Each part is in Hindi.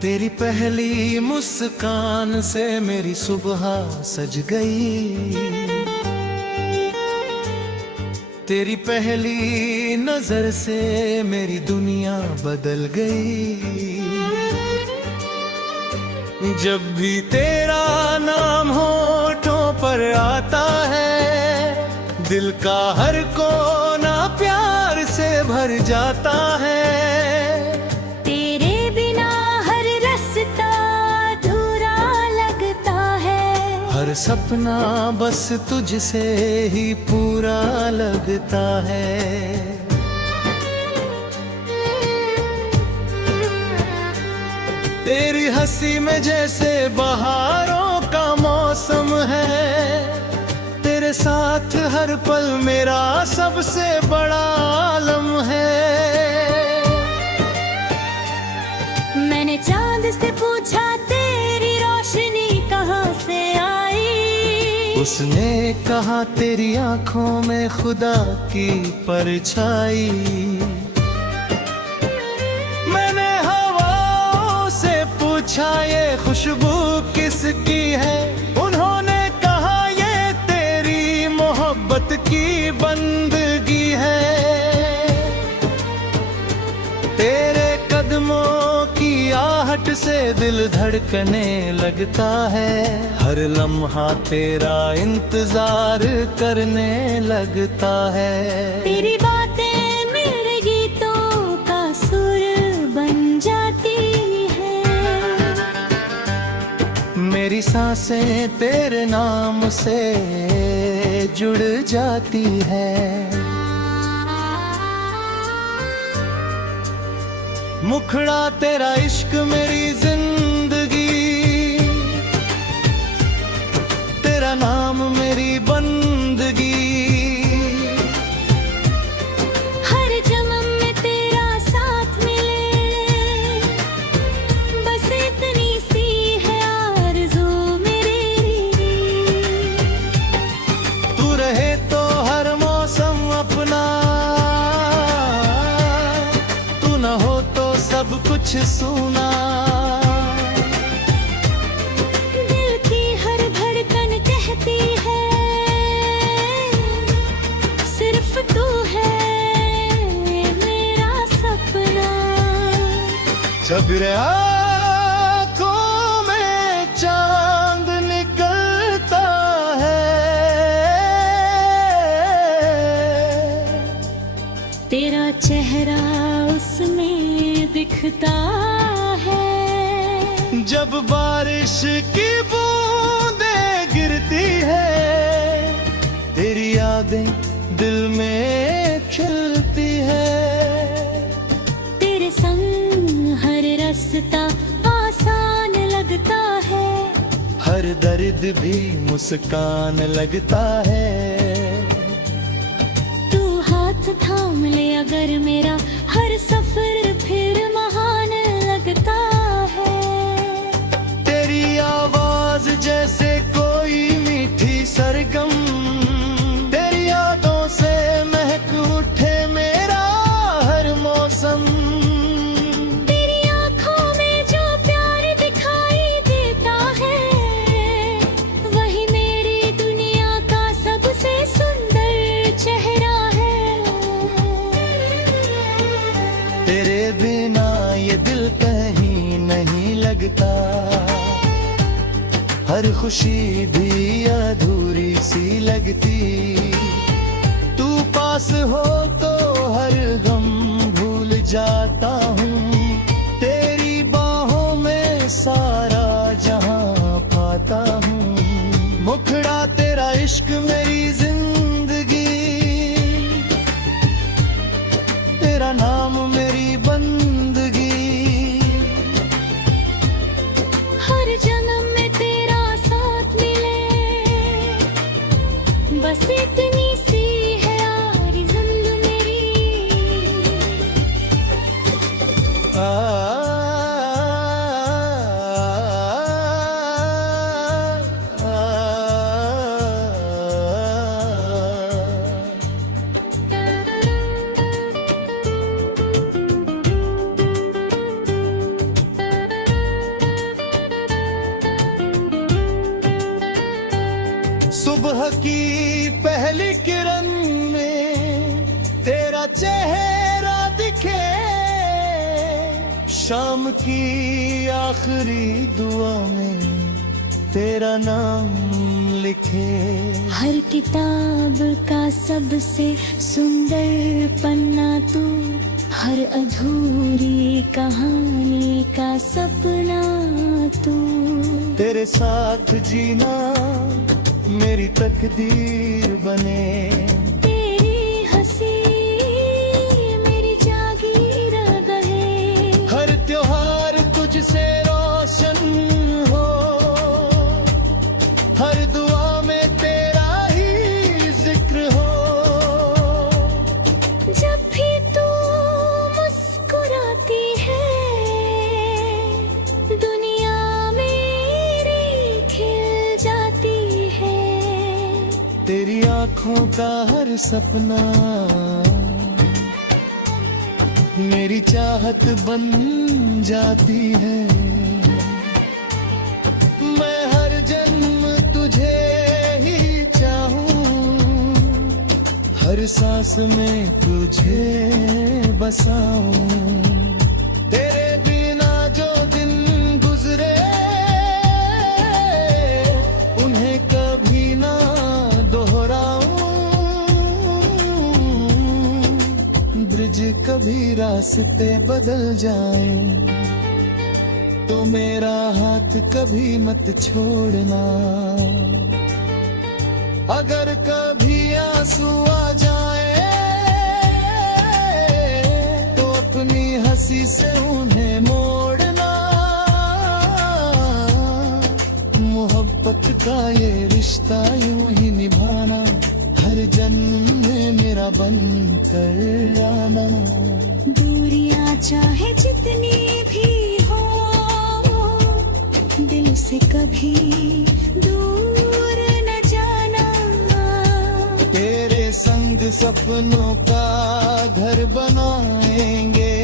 तेरी पहली मुस्कान से मेरी सुबह सज गई, तेरी पहली नजर से मेरी दुनिया बदल गई। जब भी तेरा नाम होठों पर आता है, दिल का हर कोना प्यार से भर जाता है। हर सपना बस तुझसे ही पूरा लगता है। तेरी हंसी में जैसे बहारों का मौसम है, तेरे साथ हर पल मेरा सबसे बड़ा आलम है। मैंने चांद से पूछा तेरी रोशनी कहाँ से आई, उसने कहा तेरी आंखों में खुदा की परछाई। मैंने हवाओं से पूछा ये खुशबू किसकी है, उन्होंने कहा ये तेरी मोहब्बत की बंदगी है। तेरे कदमों की आहट से दिल धड़कने लगता है, हर लम्हा तेरा इंतजार करने लगता है। तेरी बातें मेरे गीतों का सुर बन जाती है, मेरी सांसें तेरे नाम से जुड़ जाती है। मुखड़ा तेरा इश्क मेरी जिंदगी, तेरा नाम मेरी बंदगी। हर जन्म में तेरा साथ मिले, बस इतनी सी है आरज़ू मेरी। तू रहे तो हर मौसम अपना, तू न हो तो सब कुछ सुना। दिल की हर धड़कन कहती है सिर्फ तू है मेरा सपना। जब रे आँखों में चांद निकलता है, तेरा चेहरा उसमें दिखता है। जब बारिश की बूंदें गिरती है, तेरी यादें दिल में खिलती है। तेरे संग हर रास्ता आसान लगता है, हर दर्द भी मुस्कान लगता है। तू हाथ थाम ले अगर मेरा, हर सफर फिर महान लगता है। तेरी आवाज जैसे कोई मीठी सरगम, तेरी यादों से महक उठे मेरा हर मौसम। तेरी आँखों में जो प्यार दिखाई देता है, वही मेरी दुनिया का सबसे सुंदर चेहरा है। तेरे बिना ये दिल कहीं नहीं लगता, हर खुशी भी अधूरी सी लगती। तू पास हो तो हर गम भूल जाता हूँ, तेरी बाहों में सारा जहां पाता हूँ। मुखड़ा तेरा इश्क मेरी जिंदगी, तेरा नाम मेरी बंदगी। हर जन्म में तेरा साथ मिले, बस इतनी सी है आरज़ू मेरी। सुबह की पहली किरण में तेरा चेहरा दिखे, शाम की आखिरी दुआ में तेरा नाम लिखे। हर किताब का सबसे सुंदर पन्ना तू, हर अधूरी कहानी का सपना तू। तेरे साथ जीना मेरी तकदीर बने, तेरी हंसी मेरी जागीर बहे। हर त्योहार तुझसे रोशन हो, हर दुआ में तेरा ही जिक्र हो। जब भी तू मुस्कुराती है, दुनिया मेरी खिल जाती है। तेरी आंखों का हर सपना मेरी चाहत बन जाती है। मैं हर जन्म तुझे ही चाहूं, हर सांस में तुझे बसाऊं। तेरे बिना जो दिन गुजरे उन्हें कभी ना दोहराऊं। ब्रिज कभी रास्ते बदल जाए तो मेरा हाथ कभी मत छोड़ना। अगर कभी आंसू आ जाए तो अपनी हंसी से उन्हें मोड़ना। मोहब्बत का ये रिश्ता यूं ही निभाना, हर जन्म में मेरा बन कर आना। दूरियां चाहे जितनी भी हो, दिल से कभी दूर न जाना। तेरे संग सपनों का घर बनाएंगे,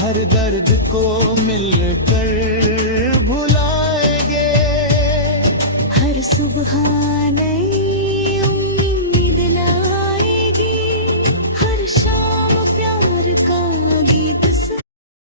हर दर्द को मिलकर भुलाएंगे। हर सुबह नई